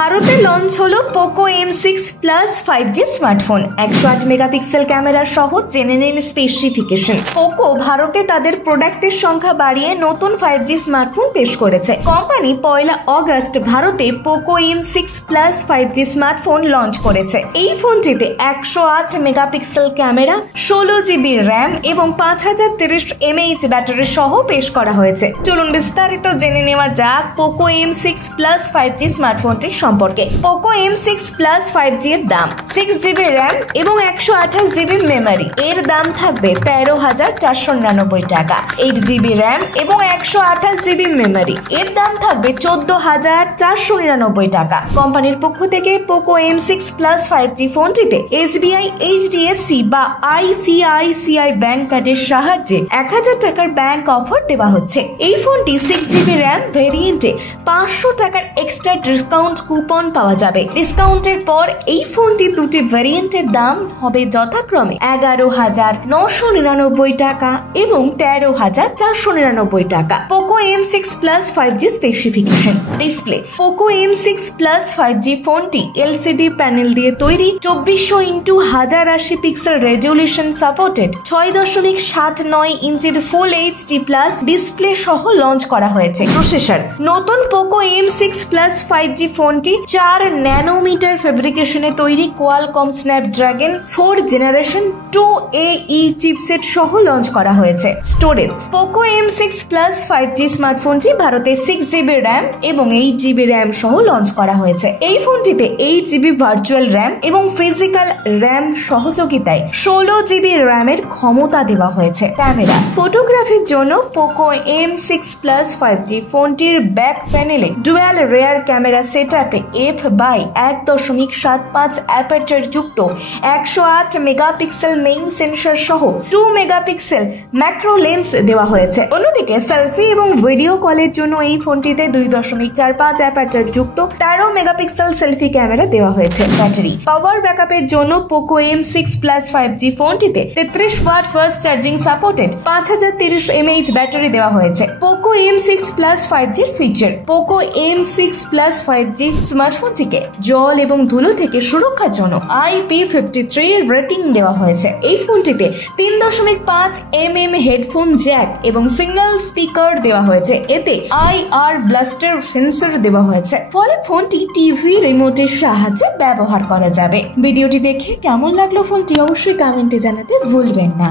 ভারতে লঞ্চ হলো Poco M6 plus 5G smartphone. 108 megapixel camera সহ জেনে নিন স্পেসিফিকেশন। পোকো ভারতে তাদের প্রোডাক্টের সংখ্যা বাড়িয়ে নতুন 5G স্মার্টফোন পেশ করেছে। কোম্পানি 1 অগস্ট ভারতে Poco M6 plus 5G smartphone launch করেছে। এই ফোনটিতে 108 মেগাপিক্সেল ক্যামেরা, 16GB র্যাম এবং 5030 mAh ব্যাটারি সহ পেশ করা হয়েছে। চলুন বিস্তারিত জেনে নেওয়া যাক পোকো M6 প্লাস 5G স্মার্টফোনটি সম্পর্কে। পোকো M6 প্লাস 5G এর দাম 6GB র্যাম এবং 128GB মেমোরি। এর দাম থাকবে 13,499 টাকা। 8GB র্যাম এবং 128GB মেমোরি। এর দাম থাকবে 14,499 টাকা। কোম্পানির পক্ষ থেকে পোকো M6 প্লাস 5G ফোনটিতে SBI, HDFC বা ICICI ব্যাংক কার্ডের সাহায্যে 1000 টাকার ব্যাংক অফার দেওয়া হচ্ছে। এই ফোনটি 6GB র্যাম ভেরিয়েন্টে 500 টাকার এক্সট্রা ডিসকাউন্ট কুপন পাওয়া যাবে। ডিসকাউন্টের পর এই ফোনটি দুটি ভেরিয়েন্টের দাম হবে যথাক্রমে 11,999 টাকা এবং 13,499 টাকা। Poco M6 plus 5G specification. Display. Poco M6 plus 5G ফোনটি LCD প্যানেল দিয়ে তৈরি, 2400x1080 পিক্সেল রেজলিউশন সাপোর্টেড, 6.79 ইঞ্চির ফুল HD প্লাস ডিসপ্লে সহ লঞ্চ করা হয়েছে। প্রসেসর। নতুন পোকো M6 প্লাস 5G ফোনটি 4 ন্যানোমিটার ফেব্রিকেশনে তৈরি Qualcomm Snapdragon 4 generation 2AE chipset সহ লঞ্চ করা হয়েছে। Storage. Poco M6 plus 5G স্মার্টফোনটি ভারতে 6GB র্যাম এবং 8GB র্যাম সহ লঞ্চ করা হয়েছে। এই ফোনটিতে 8GB ভার্চুয়াল র্যাম এবং ফিজিক্যাল র্যাম সহযোগিতায় 16GB র্যামের ক্ষমতা দেওয়া হয়েছে। ক্যামেরা। ফটোগ্রাফির জন্য পোকো M6 প্লাস 5G ফোনটির ব্যাক প্যানেলে ডুয়াল রেয়ার ক্যামেরা সেটআপে f/1.75 অ্যাপারচার যুক্ত 108 মেগাপিক্সেল মেইন সেন্সর সহ 2 মেগাপিক্সেল ম্যাক্রো লেন্স দেওয়া হয়েছে। অন্যদিকে সেলফি এবং ভিডিও কলের জন্য এই ফোনটিতে 2.45 অ্যাপারচার যুক্ত 13 মেগাপিক্সেল সেলফি ক্যামেরা দেওয়া হয়েছে। ব্যাটারি। পাওয়ার ব্যাকআপের জন্য পোকো M6 প্লাস 5G ফোনটিতে 33 watt fast charging supported 5030 mAh battery দেওয়া হয়েছে। Poco M6 plus 5G feature. Poco M6 plus 5G স্মার্টফোনটিকে জল এবং ধুলো থেকে সুরক্ষার জন্য IP53 রেটিং দেওয়া হয়েছে। এই ফোনটিতে 3.5 mm হেডফোন জ্যাক এবং সিঙ্গেল স্পিকার দেওয়া হয়েছে। এতে IR ব্লাস্টার সেন্সর দেওয়া হয়েছে, ফলে ফোনটি টিভি রিমোটের সাহায্যে ব্যবহার করা যাবে। ভিডিওটি দেখে কেমন লাগলো ফোনটি অবশ্যই কমেন্টে জানাতে ভুলবেন না।